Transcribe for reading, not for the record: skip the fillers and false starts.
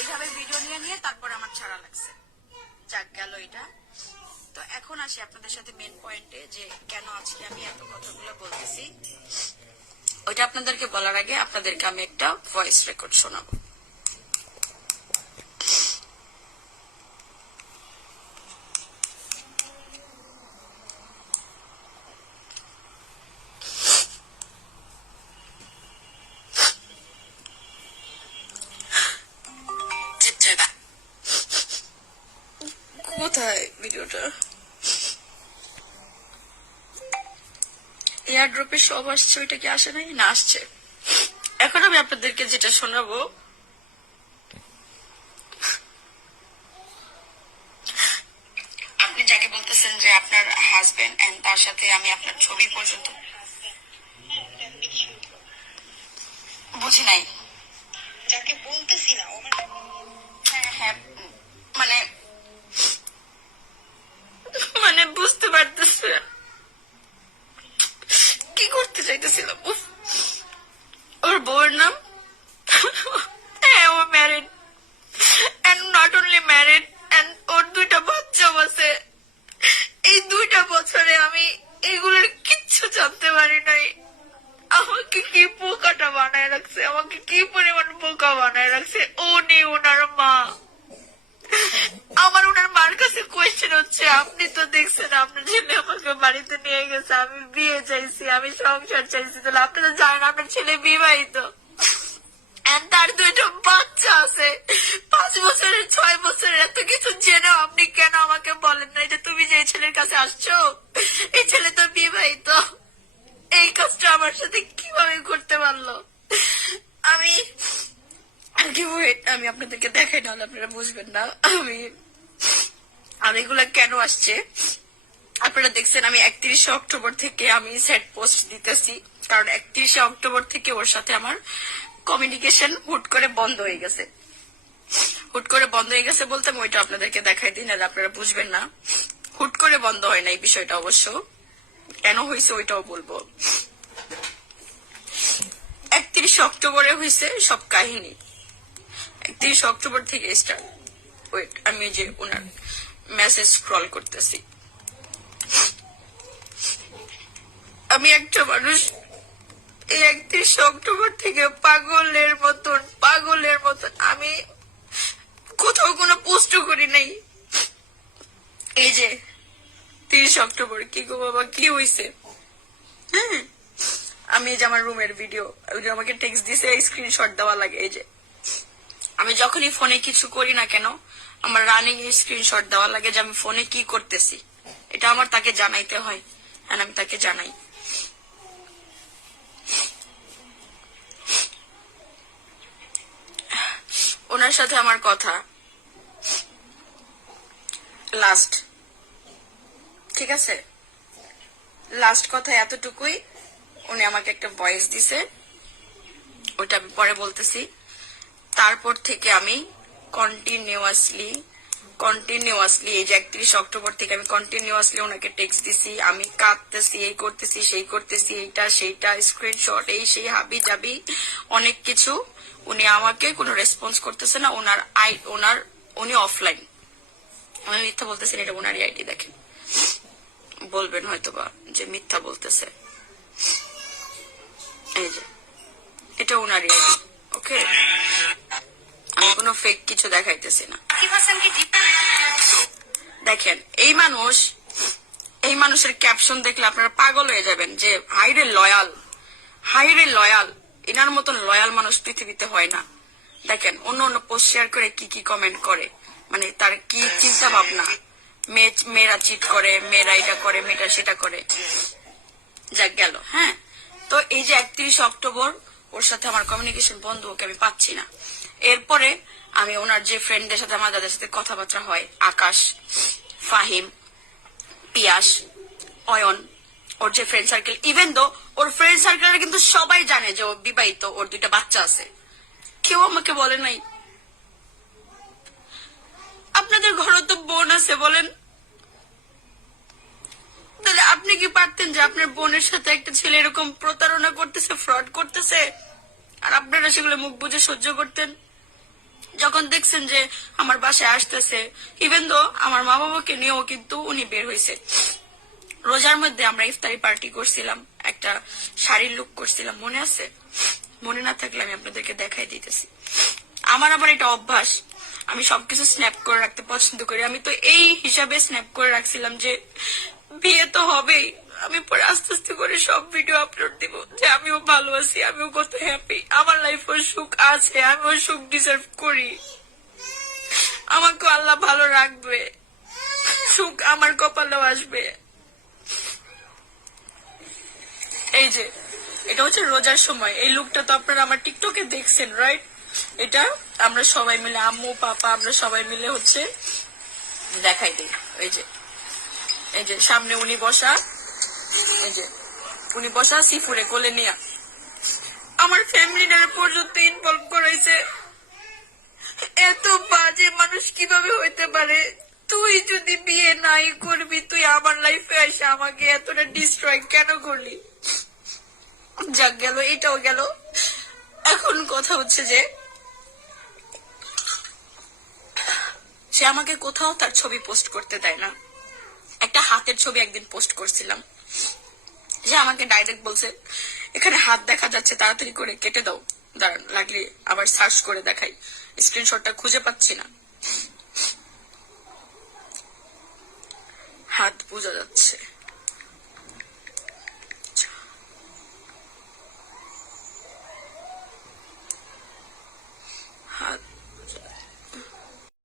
এইভাবে ভিডিও নিয়ে নিয়ে তারপরে আমার ছাড়া লাগছে। যাক গেল এটা। তো এখন আসি আপনাদের সাথে মেন পয়েন্টে, যে কেন আজকে আমি এত কথাগুলো বলতেছি। ওইটা আপনাদেরকে বলার আগে আপনাদেরকে আমি একটা ভয়েস রেকর্ড শোনাবো। কোথায় ভিডিওটা? এয়ারড্রপে সব আসছে, ওইটা কি আসে নাই? না আসছে। এখন আমি আপনাদেরকে যেটা শোনাবো, আপনি যাকে বলতেছেন যে আপনার হাজবেন্ড, এন্ড তার সাথে আমি আপনার ছবি পর্যন্ত বুঝি নাই। যাকে বলতেছি না হ্যাঁ হ্যাঁ, মানে মানে বুঝতে পারতেছে কি করতে চাইতেছিলাম। ওর বউয়ের নাম, হ্যাঁ ও married, and not only married, and ওর 2টা বাচ্চাও আছে। এই 2টা বছরে আমি এগুলোর কিচ্ছু জানতে পারি নাই। আমাকে কি বোকাটা বানায় রাখছে, আমাকে কি পরিমাণ বোকা বানায় রাখছে উনি, ওনার মা। আমার ওনার মার কাছে কোয়েশ্চেন হচ্ছে, আপনি তো দেখছেন আপনার ছেলে আমাকে বাড়িতে নিয়ে গেছে, আমি বিয়ে চাইছি, আমি সংসার চাইছি, তাহলে আপনি তো জানেন আপনার ছেলে বিবাহিত, তার 2টা বাচ্চা আছে, 5 বছরের 6 বছরের। এত কিছু জেনেও আপনি কেন আমাকে বলেন না যে তুমি যে ছেলের কাছে আসছো এই ছেলে তো বিবাহিত? এই কাজটা আমার সাথে কিভাবে করতে পারলো? আমি আমি আপনাদেরকে দেখাই, নাহলে আপনারা বুঝবেন না আমি এগুলা কেন আসছে। আপনারা দেখছেন আমি 31শে অক্টোবর থেকে আমি সেট পোস্ট দিতেছি, কারণ 31শে অক্টোবর থেকে ওর সাথে আমার কমিউনিকেশন হুট করে বন্ধ হয়ে গেছে। হুট করে বন্ধ হয়ে গেছে বলতে আমি ওইটা আপনাদেরকে দেখাই দিই, নাহলে আপনারা বুঝবেন না। হুট করে বন্ধ হয় না এই বিষয়টা, অবশ্য কেন হয়েছে ওইটাও বলবো। 31শে অক্টোবরে হয়েছে সব কাহিনী, 31শে অক্টোবর থেকে স্টার্ট। ওয়েট, আমি যে ওনার মেসেজ স্ক্রল করতেছি। আমি একটা মানুষ এই 31শে অক্টোবর থেকে পাগলের মতন আমি কোথাও কোনো পোস্টও করি নাই। এই যে 30 অক্টোবর, কি গো বাবা, কি হয়েছে? হ্যাঁ, আমি এই যে আমার রুমের ভিডিও, আমাকে টেক্সট দিছে, স্ক্রিনশট দেওয়া লাগে। এই যে আমি যখনই ফোনে কিছু করি না কেন, আমার রানিং স্ক্রিনশট দেওয়া লাগে যে আমি ফোনে কি করতেছি, এটা আমার তাকে জানাইতে হয়, আর আমি তাকে জানাই। ওনার সাথে আমার কথা লাস্ট, ঠিক আছে, লাস্ট কথা এতটুকুই। উনি আমাকে একটা ভয়েস দিছে, ওইটা আমি পরে বলতেছি। তারপর থেকে আমি কন্টিনিউয়াসলি এই যে 31 অক্টোবর থেকে আমি কন্টিনিউয়াসলি ওনাকে টেক্সট দিছি, আমি কাঁদতেছি, এই করতেছি, সেই করতেছি, এইটা সেইটা, স্ক্রিনশট, এই সেই হাবি জাবি অনেক কিছু। উনি আমাকে কোনো রেসপন্স করতেছে না। উনি অফলাইন। আমি মিথ্যা বলতেছি, এটা ওনারই আইডি, দেখেন, বলবেন হয়তোবা যে মিথ্যা বলতেছে। এই যে এটা ওনারই আইডি, ওকে, আমি কোনো ফেক কিছু দেখাইতেছি না। দেখেন এই মানুষের ক্যাপশন দেখলে আপনারা পাগল হয়ে যাবেন যে হাইরে লয়াল, এনার মতন লয়াল মানুষ পৃথিবীতে হয় না। দেখেন অন্য পোস্ট শেয়ার করে কি কমেন্ট করে, মানে তার কি চিন্তা ভাবনা। মেয়েরা চিট করে, মেয়েরা এটা করে, মেয়েটা সেটা করে, যাক গেল। হ্যাঁ, তো এই যে 31 অক্টোবর ওর সাথে আমার কমিউনিকেশন বন্ধ, ওকে আমি পাচ্ছি না। এরপরে আমি ওনার যে ফ্রেন্ডদের সাথে আমার যাদের সাথে কথাবার্তা হয়, আকাশ, ফাহিম, পিয়াস, অয়ন, ওর যে ফ্রেন্ড সার্কেল, ইভেন দো ওর ফ্রেন্ড সার্কেলের কিন্তু সবাই জানে যে ও বিবাহিত, ওর 2টা বাচ্চা আছে, কেউ আমাকে বলে নাই। আপনাদের ঘরে তো বোন আছে, বলেন, তাহলে আপনি কি পারতেন যে আপনার বোনের সাথে একটা ছেলে এরকম প্রতারণা করতেছে, ফ্রড করতেছে, আর আপনারা সেগুলো মুখ বুঝে সহ্য করতেন? যখন দেখছেন যে আমার বাসায় আসতেছে, ইভেন তো আমার মা বাবাকে নিয়েও কিন্তু উনি বের হয়েছে। রোজার মধ্যে আমরা ইফতারি পার্টি করছিলাম, একটা শাড়ির লুক করছিলাম, মনে আছে? মনে না থাকলে আমি আপনাদেরকে দেখাই দিতেছি। আমার আবার এটা অভ্যাস, আমি সবকিছু স্ন্যাপ করে রাখতে পছন্দ করি। আমি তো এই হিসাবে স্ন্যাপ করে রাখছিলাম যে বিয়ে তো হবেই, আমি পরে আস্তে আস্তে করে সব ভিডিও আপলোড দিব যে আমিও ভালো আছি, আমিও কত হ্যাপি, আমার লাইফেও সুখ আছে, আমিও সুখ ডিজার্ভ করি, আমাকে আল্লাহ ভালো রাখবে, সুখ আমার কপালেও আসবে। এই যে এটা হচ্ছে রোজার সময়, এই লুকটা তো আপনারা আমার টিকটকে দেখছেন, রাইট? এটা আমরা সবাই মিলে, আম্মু পাপা আমরা সবাই মিলে হচ্ছে দেখাই দিই। এই যে সামনে উনি বসা, এই যে উনি বসা সিফুরে কোলে নিয়া, আমার ফ্যামিলিটার পর্যন্ত ইনভলভ করাইছে। এত বাজে মানুষ কিভাবে হইতে পারে? তুই যদি বিয়ে নাই করবি, তুই আমার লাইফে এসে আমাকে এতটা ডিস্ট্রয় কেন করলি? যাক গেল, এটাও গেল। এখন কথা হচ্ছে যে সে আমাকে কোথাও তার ছবি পোস্ট করতে দেয় না। একটা হাতের ছবি একদিন পোস্ট করছিলাম, যে আমাকে ডাইরেক্ট বলছে এখানে হাত দেখা যাচ্ছে, তাড়াতাড়ি করে কেটে দাও, দাঁড়ান লাগলে আবার সার্চ করে দেখাই, স্ক্রিনশটটা খুঁজে পাচ্ছি না। হাত বোঝা যাচ্ছে।